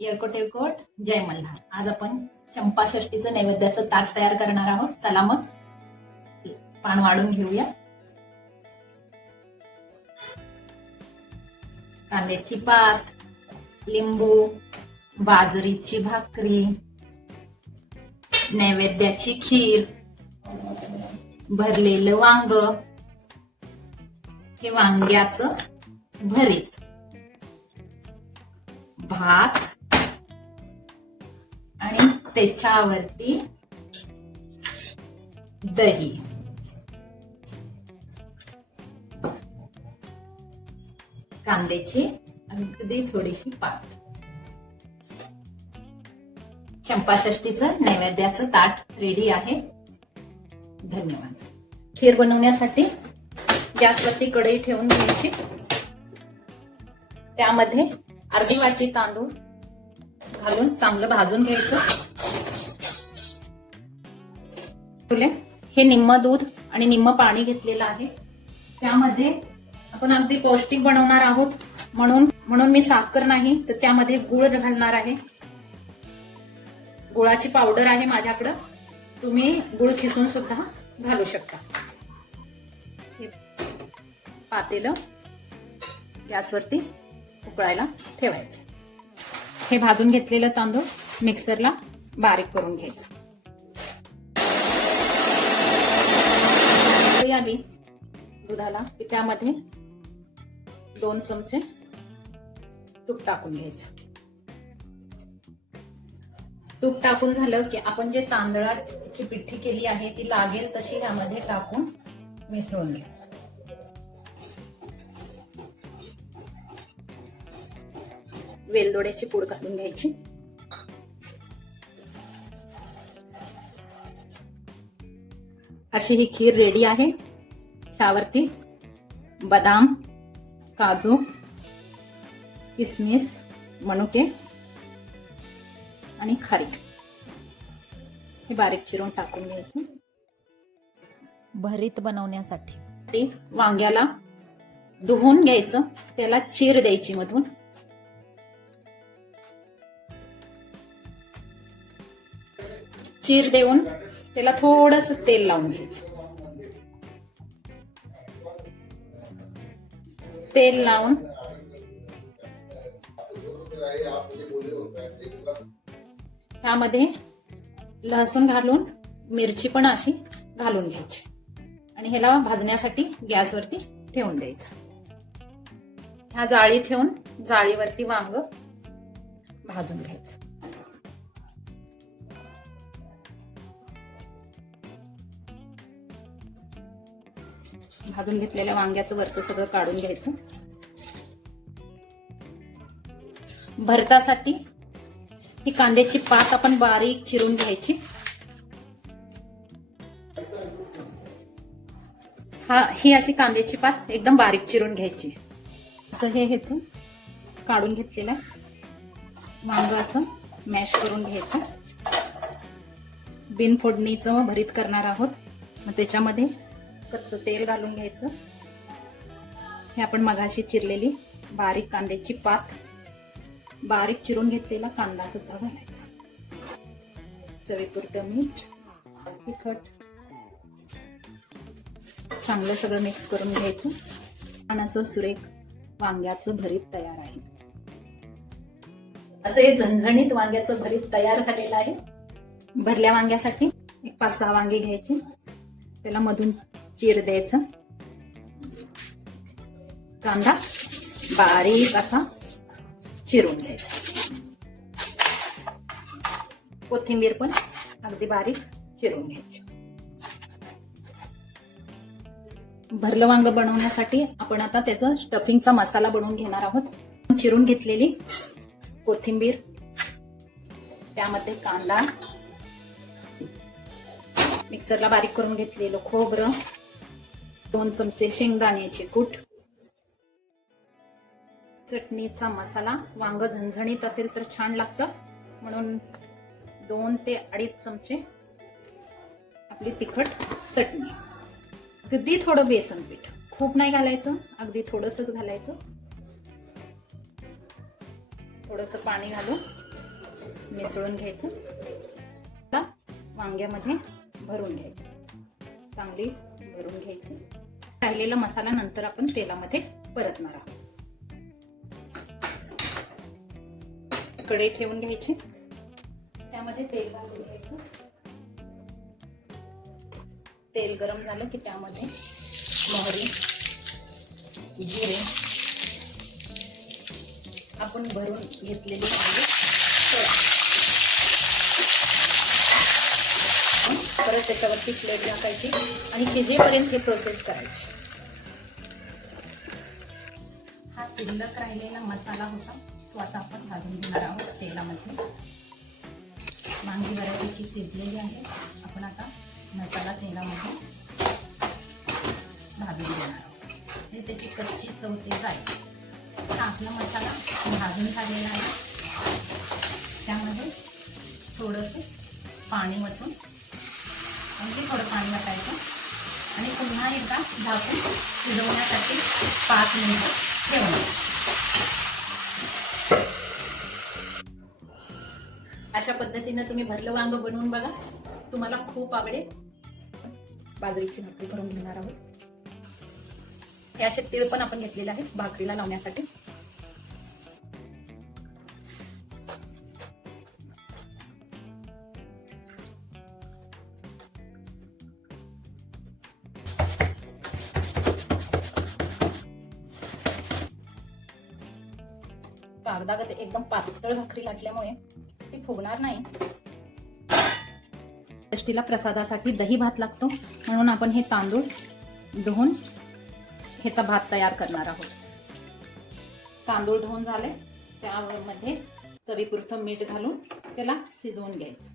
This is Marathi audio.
येळकोट येळकोट जय मल्हार. आज आपण चंपाषष्ठीचं नैवेद्याचं ताट तयार करणार आहोत. चला मग पान वाढून घेऊया. कांद्याची पात, लिंबू, बाजरीची भाकरी, नैवेद्याची खीर, भरलेलं वांग, हे वांग्याचं भरीत, भात आणि त्याच्यावरती दही, कांद्याची अगदी थोडीशी पात. चंपाषष्ठीचं नैवेद्याचं ताट रेडी आहे. धन्यवाद. खीर बनवण्यासाठी गॅसवरती कढई ठेवून घ्यायची. त्यामध्ये अर्धी वाटी तांदूळ घालून चांगलं भाजून घ्यायचं. हे निम्म दूध आणि निम्म पाणी घेतलेलं आहे. त्यामध्ये आपण अगदी पौष्टिक बनवणार आहोत म्हणून मी साखर नाही तर त्यामध्ये गुळ घालणार आहे. गुळाची पावडर आहे माझ्याकडं, तुम्ही गुळ खिसून सुद्धा घालू शकता. हे पातेलं गॅसवरती उकळायला ठेवायचं. हे भाजून घेतलेलं तांदूळ मिक्सरला बारीक करून घ्यायचं. आली दुधाला की त्यामध्ये 2 चमचे तूप टाकून घ्यायचं. तूप टाकून झालं की आपण जे तांदळाची पिठी केली आहे ती लागेल तशी यामध्ये टाकून मिसळून घ्यायचं. वेलदोड्याची पूड घालून घ्यायची. अशी ही खीर रेडी आहे. ह्यावरती बदाम, काजू, किसमिस, मनुके आणि खारीक हे बारीक चिरून टाकून घ्यायचं. भरीत बनवण्यासाठी वांग्याला धुवून घ्यायचं, त्याला चीर द्यायची मधून. चीर देऊन त्याला थोडस तेल लावून घ्यायचं. तेल लावून त्यामध्ये लसूण घालून मिरची पण अशी घालून घ्यायची आणि ह्याला भाजण्यासाठी गॅसवरती ठेवून द्यायचं. ह्या जाळी ठेवून जाळीवरती वांग भाजून घ्यायचं. भाजून घेतलेल्या वांग्याचं वरचं सगळं काढून घ्यायचं. भरतासाठी ही कांद्याची पात आपण बारीक चिरून घ्यायची. ही अशी कांद्याची पात एकदम बारीक चिरून घ्यायची. असं हे ह्याच काढून घेतलेलं वांग असं मॅश करून घ्यायचं. बिन फोडणीचं भरीत करणार आहोत, मग त्याच्यामध्ये कच्चं तेल घालून घ्यायचं. हे आपण मगाशी चिरलेली बारीक कांद्याची पात, बारीक चिरून घेतलेला कांदा सुद्धा घालायचा. चवीपुरतं मीठ, तिखट, चांगलं सगळं मिक्स करून घ्यायचं. आणि असं सुरेख वांग्याचं भरीत तयार आहे. असं हे झणझणीत वांग्याचं भरीत तयार झालेलं आहे. भरल्या वांग्यासाठी 5-6 वांगी घ्यायची, त्याला मधून चीर द्यायचं. कांदा बारीक असा चिरून द्यायचा. कोथिंबीर पण अगदी बारीक चिरून घ्यायची. भरलं वांग बनवण्यासाठी आपण आता त्याचा स्टफिंगचा मसाला बनवून घेणार आहोत. चिरून घेतलेली कोथिंबीर, त्यामध्ये कांदा, मिक्सरला बारीक करून घेतलेलं खोबरं, 2 चमचे शेंगदाण्याचे कूट, चटणीचा मसाला. वांग झणझणीत असेल तर छान लागतं म्हणून 2 ते 2.5 चमचे आपली तिखट चटणी, अगदी थोडं बेसन पीठ, खूप नाही घालायचं, अगदी थोडंसंच घालायचं. थोडंसं पाणी घालून मिसळून घ्यायचं. आता वांग्यामध्ये भरून घ्यायचं, चांगली भरून घ्यायची. राहिलेला मसाला नंतर आपण तेलामध्ये परतणार आहोत. कढई ठेवून घ्यायची, त्यामध्ये तेल घालून घ्यायचं. तेल गरम झालं की त्यामध्ये मोहरी, जिरे, आपण भरून घेतलेली वांगी परत त्याच्यावरती प्लेट टाकायची आणि शिजेपर्यंत हे प्रोसेस करायची. हा शिल्लक राहिलेला मसाला होता तो आता आपण भाजून घेणार आहोत तेलामध्ये. वांगी बऱ्यापैकी शिजलेली आहे. आपण आता मसाला तेलामध्ये भाजून घेणार आहोत. ते त्याची कच्ची चव ते जाईल. आता आपला मसाला भाजून झालेला आहे. त्यामध्ये थोडंसं पाणी वतून आणखी थोडं पाणी टाकायचं आणि पुन्हा एकदा झाकून शिजवण्यासाठी 5 मिनिटं ठेवणार. अशा पद्धतीने तुम्ही भरलं वांग बनवून बघा, तुम्हाला खूप आवडेल. बाजरीची भाकरी करून घेणार आहोत. हे असे तीळ पण आपण घेतलेले आहेत भाकरीला लावण्यासाठी. कागदागत एकदम पातळ भाकरी लाटल्यामुळे ती फुगणार नाही. षष्टीला प्रसादासाठी दही भात लागतो, म्हणून आपण हे तांदूळ धुवून ह्याचा भात तयार करणार आहोत. तांदूळ धुवून झाले, त्यामध्ये चवीपुरतं मीठ घालून त्याला शिजवून घ्यायचं.